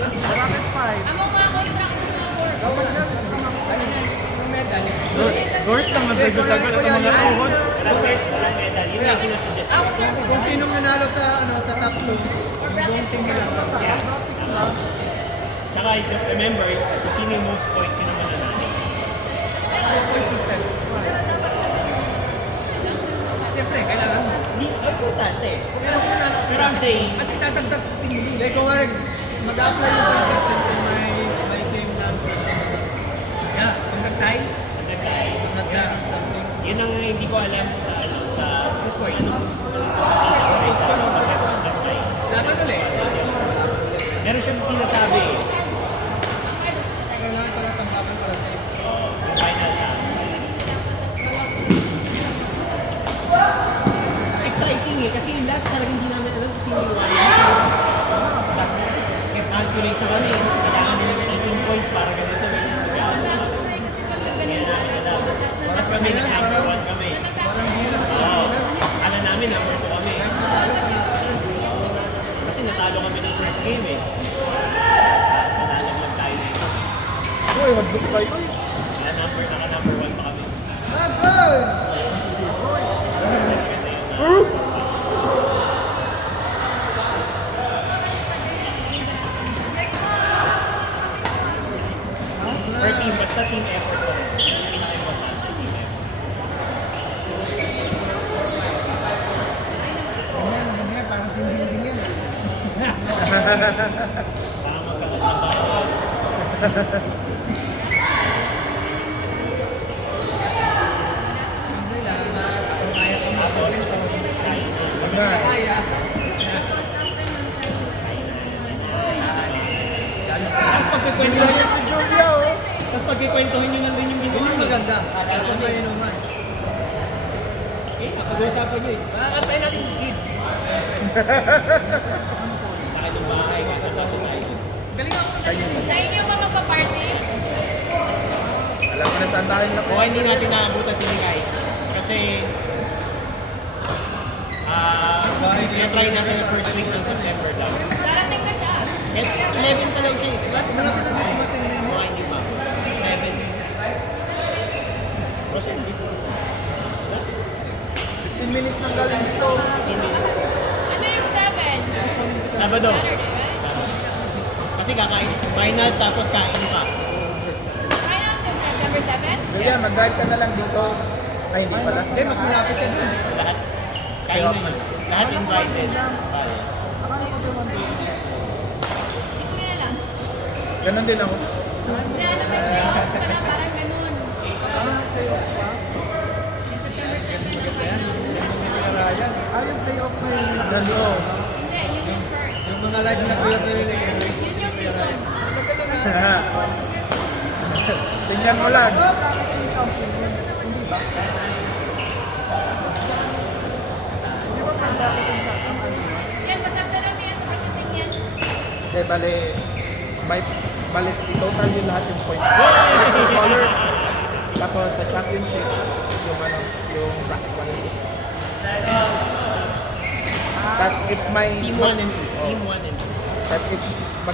Bracket 5. Among mga contract sa mga board. Dapat niya, 6 lang ako. Medal. Doors lang magdagdagan ang mga tuhod. First, walang medal. Yun yung sinasuggest. Ako sir, Kung sinong nanalo sa sa top 2, yung buong team nila. Yeah. Dapat 6 lang. Tsaka, remember, so sino yung most points, sino mananalo. Point system. Siyempre, kailangan mo. Hindi, importante. Pero I'm saying, Kasi tatagdag sa team mo. Hindi, kung wala, mag-apply yung point system kung may same number. Yeah, kung nag-tie, nagkakain. Nagkaroon ng something. Yun ang hindi ko alam sa score. nagkakain. Dapat ulit. Meron siyang sinasabi, Kailangan pala tambakan para safe. yung final sa exciting eh, kasi yung last talagang hindi namin alam kung sino yung one. Tapos, calculate na kami. Kailangan nila ng 18 points para ganito. Tapos kami, number 1 kami. Oo. Kala namin, number 2 kami. Kasi natalo kami ng first game eh. Natalo lang tayo na ito. Uy, hadlok kayo. Naka-number 1 pa kami. Per team, basta team effort ko. Yung pinaka-importante, team effort. Ganyan, parang team building yan. Parang magkaroon ng bahay. Kaya. Tapos pagkikwentuhin nyo, Si Julia, oh. tapos pagkikwentuhin nyo nandun yung Yun yung maganda. Dapat may inuman. Eh, kapag-uusapan nyo eh. Makakantay natin si Sid. Bakit yung bahay, kakatawa tayo. Galing ako. Sa inyo ba magpa-party? Alam mo na saan tayo na Kung hindi natin naabutan si Mikay. Kasi, try natin yung first week ng September daw. Darating na siya. 11 pa daw siya eh, di ba? Malapit na din dumating na yun. Mga hindi pa. 7. Kasi hindi ko. 15 minutes nang galing dito. Ano yung 7? Sabado. Saturday, right? Kasi kakain. Finals tapos kain pa. Finals yung September 7? Julia, mag-drive ka na lang dito. Ay, hindi pala. Hindi, mas malapit siya dun. Lahat. Kain na yun. Lahat invited. Akala ko ba Ito na lang. Ganon din ako. Hindi, ano may playoffs pala, parang ganun. playoffs pa? Yung September 7 na finals. Ryan. Yung playoffs na yun. Gano. Hindi, yun yung first. Yung mga live na kuya nila Yun yung season. Tingnan mo lang. Hindi ba? Hindi ba parang dapat yung sa Yan, masakta lang yan sa pagdating yan. Eh, bali, total yung lahat yung points. Yung color. Tapos sa championship, yung bracket 1. Tapos if may... Team 1 and 2. Team 1 and 2. Tapos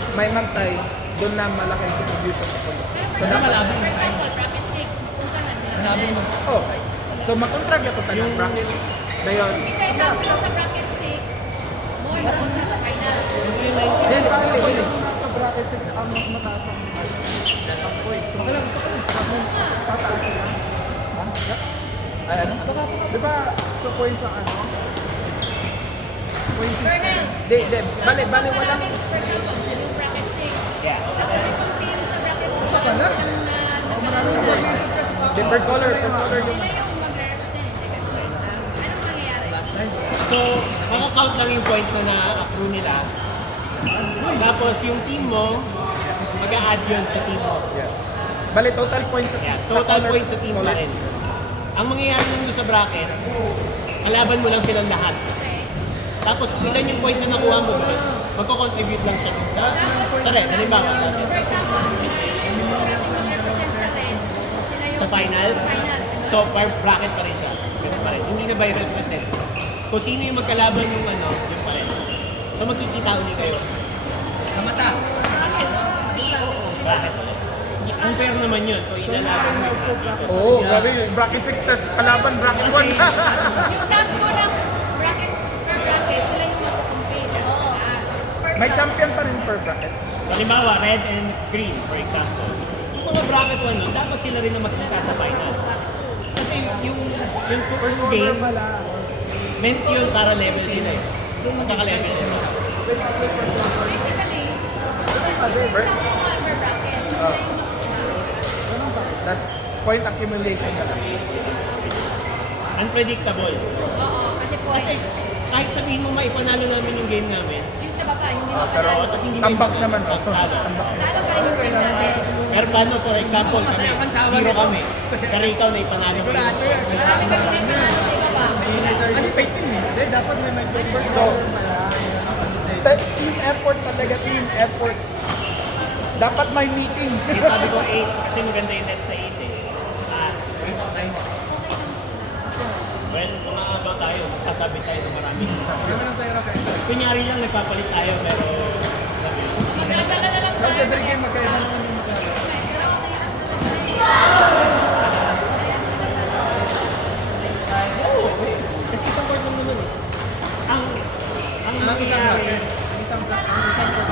if may magtay, doon na malaking contribution sa points. So, For dapat... example, bracket 6, punta na sila. Sabi mo. Oh, so makontrag na total yung bracket. Ngayon, Bisa yung tapos sa bracket 6, mo mapunta sa final. dili. nasa bracket checks ang mas mataas ang points. So, alam, pataas sila. Ay, ano? Di ba sa points ang ano? Point system. Colonel, Di, bali, walang... for example, yung bracket 6. Yeah. Tapos itong team sa bracket 6, Saka na. Maraming mag-isip kasi pa. Different color, Basta yung color. sila yung magre-represent. Hindi ka anong mangyayari? So, makakount lang yung points na na-accrue nila. Tapos yung team mo, mag-a-add yun sa team mo. Yeah. Bali, total points sa Yeah, sa total color- points sa team pa color. rin. Ang mangyayari lang doon sa bracket, kalaban mo lang silang lahat. Tapos ilan yung points na nakuha mo doon, magko-contribute lang siya dun sa red. Halimbawa, For example, sino yung gusto natin mag-represent sa red? Sila yung sa finals, finals. so bracket pa rin siya. Ganun pa rin. Hindi na by represent. Kung sino yung magkalaban yung ano, yun pa rin. So magkikita ulit kayo. Sa mata. unfair naman yun. So, So, yung ilalaban mo. high school bracket. Oo, grabe. Bracket 6, tas kalaban bracket 1. Yung top 2 ng bracket per bracket, sila yung mag-compete. Oo. May champion pa rin per bracket. So, halimbawa, red and green, for example. Yung mga bracket 1 nun, dapat sila rin na makita sa finals. Kasi yung Color game, pala. meant yun para level sila eh. Magkaka-level sila. Basically, Pa din. top 1 per bracket, sila yung mag-compete. Ganun ba? Tas point accumulation na lang. Unpredictable. Oo, kasi Kasi points. kahit sabihin mo maipanalo namin yung game namin, Yung sa baba, hindi pero mapanalo. tapos hindi Tambak naman, oh. Talo. Talo pa rin yung team natin. Pero paano, for example, kami, 0 kami. Pero ikaw na ipanalo ko Sigurado yun. yan. Marami kami na ipanalo sa ibaba. Kasi pay team eh. Hindi, dapat may silver So, pala. team effort talaga, team effort. Dapat may meeting. Kaya sabi ko 8, kasi maganda yung net sa 8 eh. Taas. Well, umaabaw tayo, magsasabi tayo ng maraming. Gawin lang tayo, Roque. Kunyari lang nagpapalit tayo, pero Magdadala na lang Tapos tayo. every game, magkaiba naman yung magkaiba. kasi support lang naman eh. Ang Ang isang mangyayari bracket. Ang isang bracket yung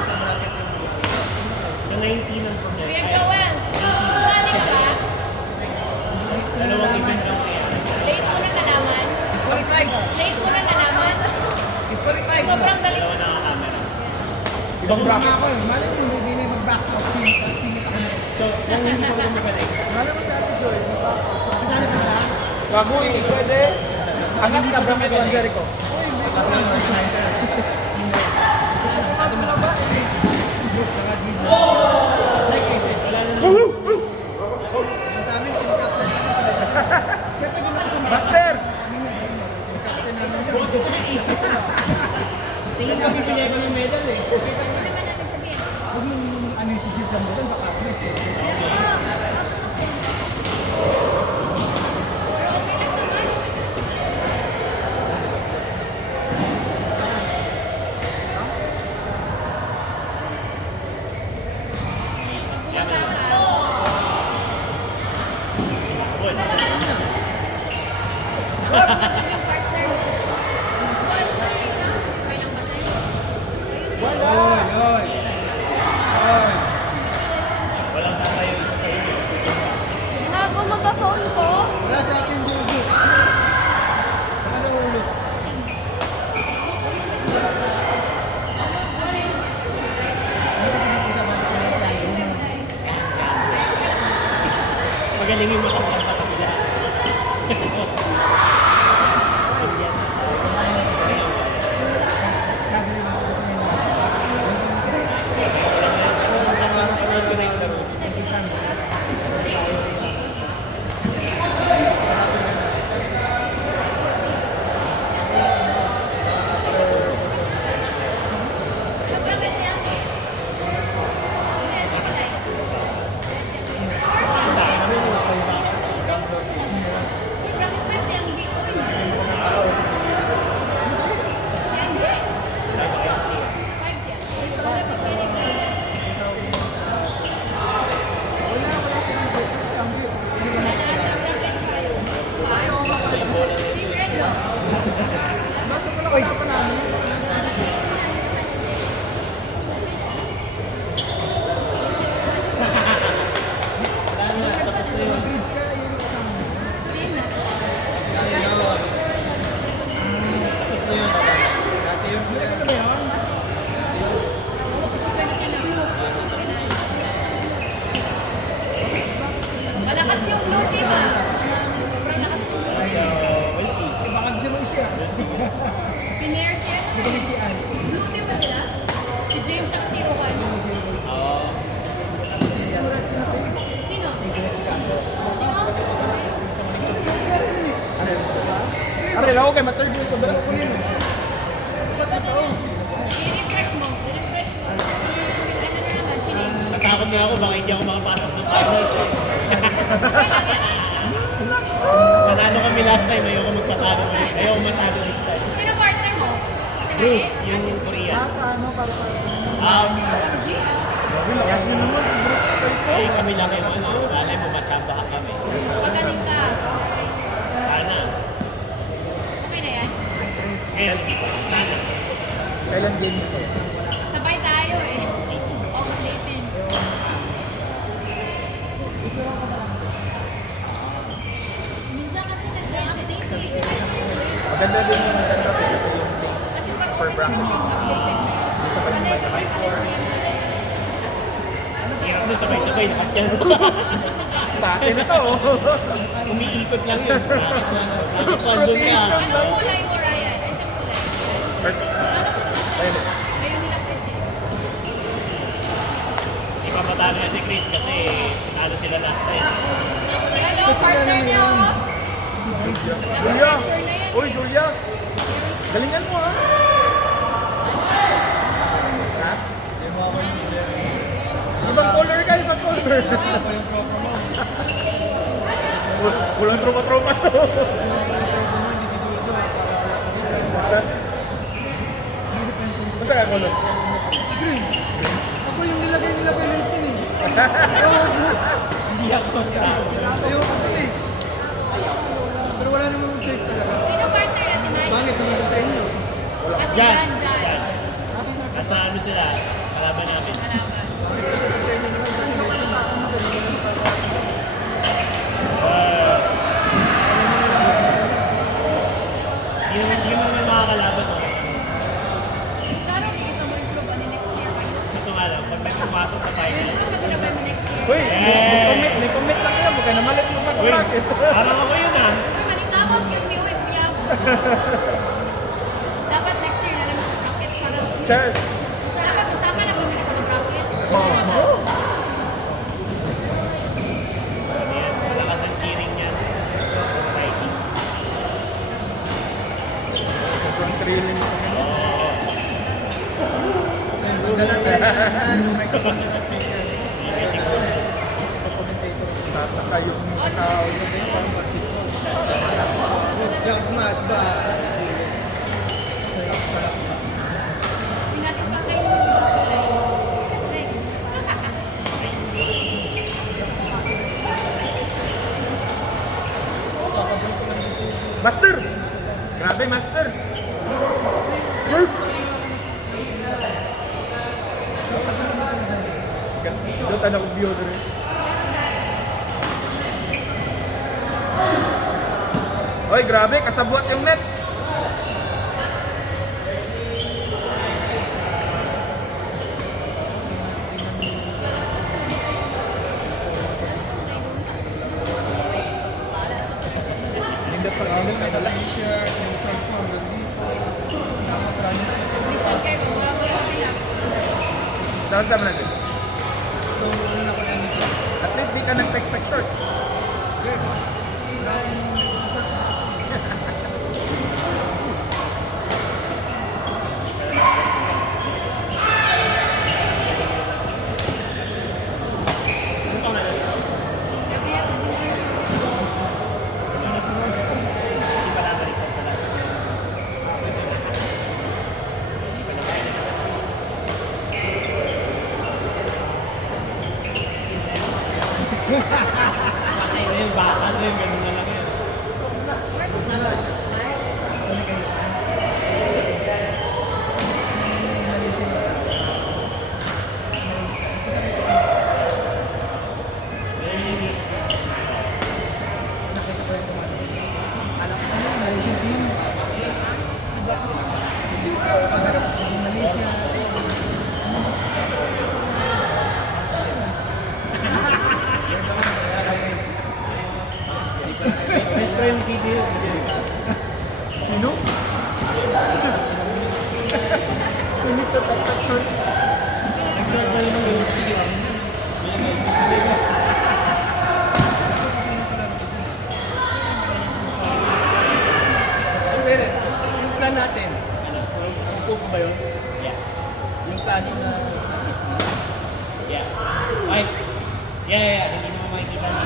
sa 19 ang project. Kuya Joel, sumali ka ba? Dalawang event lang kaya. Late mo na nalaman? Disqualified. Late mo na nalaman? Disqualified. Sobrang galing. Dalawa na ang camera. Ibang bracket. ako eh. Mali mo yung Rubini mag-back off. Singit ako. So, kung hindi pa rin magaling, Mali mo sa Ate Joy. mag-back off. Kasali ka na? Gago, hindi pwede. Ang hindi na bracket 1 Jericho. Uy, hindi ko alam. Gusto ko nga bumaba eh. like I said, wala na Sa amin, sin-captain namin sila. Siyempre din ako sa mga Master! captain namin sila. tingin ko bibigyan ko ng medal eh. Hindi naman natin sabihin. Huwag mong ano yung si Jim sa mulan, baka atlas eh. Pero okay lang naman. Bumaba ka. Well, Naging partner mo. Okay lang ba sa'yo? Oy, oy. Oy. walang tatayo isa sa inyo. Bago magka-phone ko, Wala sa akin dugo. Saka nahulog. Magaling yung matangkad sa kabila. Mag-bridge ka, yun yung kasama mo. Dati yun. Mula ka na ba yun? Malakas yung blue team ah. Sobrang lakas ng blue team. We'll see. Baka gusto mo siya. Pinair siya. Hindi si Ann. Blue team ba sila? Si James siya si Rowan. Oo. Sino? Are, lang ako kay ma-third wheel ko. Pero Kunin mo. Ba't ito? I-refresh mo. I-refresh mo. Ano na naman, chinig. Natakot na ako, baka hindi ako makapasok ng finals eh. Okay lang yan. Nanalo kami last time, ayoko magpatalo ulit. Ayoko matalo this time. Sino partner mo? Bruce, yung Korean. Nasa ano, para Um, Lakas nyo naman si Bruce. Eh, kami lang yung ano, malay mo matsambahan kami. Magaling ka. Sana. Okay na yan. Ngayon, sana. Kailan game ito? Sabay tayo eh. August 18. Minsan kasi nag-update eh. Maganda din yung Santa Fe kasi yung link Kasi is pag per bracket. updated na yun. Hindi sabay-sabay na kayo. Hirap na sabay-sabay lahat yan. Sa akin na to. Umiikot lang yun. Bakit mo ano? Bakit mo andun ka? Rotation. Anong kulay mo, Ryan? Ay, isang kulay. Ayun. Ayun nila Chris eh. Ipapatalo na si Chris kasi talo sila last time. Hello, partner niyo. Julia! Uy, Julia! Galingan mo ha! Ha? Yung mga ko yung leader. Ibang color ka, ibang color! Ako yung tropa mo. Walang tropa-tropa to. Yung tropa mo, hindi si Jojo. Para Ano sa color? Green. Ako yung nilagay nila kay Leighton eh. Hindi ako sila. Ayoko dun eh. Pero wala namang choice talaga. Sino partner natin, Mike? Bakit naman sa inyo? Kasi Jan. Jan. Nasa ano sila? Kalaban namin. Malaman. Bakit sa inyo naman kasi Leighton na. Ano ba naman para? Yung mga makakalaban ko. Sharon, hindi kita mo improve ano next year pa yun. Gusto nga lang, pag may pumasok sa final. Improve ka na ba mo next year? Uy, may commit lang kayo. Huwag ka na malit yung Uy, mag-bracket. parang ako yun ah. Uy, malikabot yung ni Uy, kuya. Dapat next year na lang sa bracket. Sharon. Sir, Dapat usama na kami sa bracket. Ayan, malakas ang cheering niyan. Exciting. sobrang thrilling ko. Dala tayo na may kapatid na speaker. Amazing po. Commentator. Tataka yung tao yun. Yung parang basketball. Jump smash ba? Hindi natin pa kayo yung kulay. Master! Grabe, Master! Doon tayo view doon. Oy, grabe, kasabwat yung net. Hindi pa Amin may dala yung shirt, yung short ko hanggang dito. Tapos running. Mission kayo, wala ko lang nila. Saan sa natin? So, una ko yan. At least di ka nag-pack shorts. Good. Wala akong Gabi yan sa Timor. Hindi pa nabaliktad pala. Ayun, baka din, ganun na lang yun. Best friend video. Sino? Si Mr. Pack shorts. Nag-start na yun ng sige. Yung plan natin, yung ba yun? Yeah. Yung planning na sa chip. Yeah. Right. Yeah. Hindi naman makikita mo.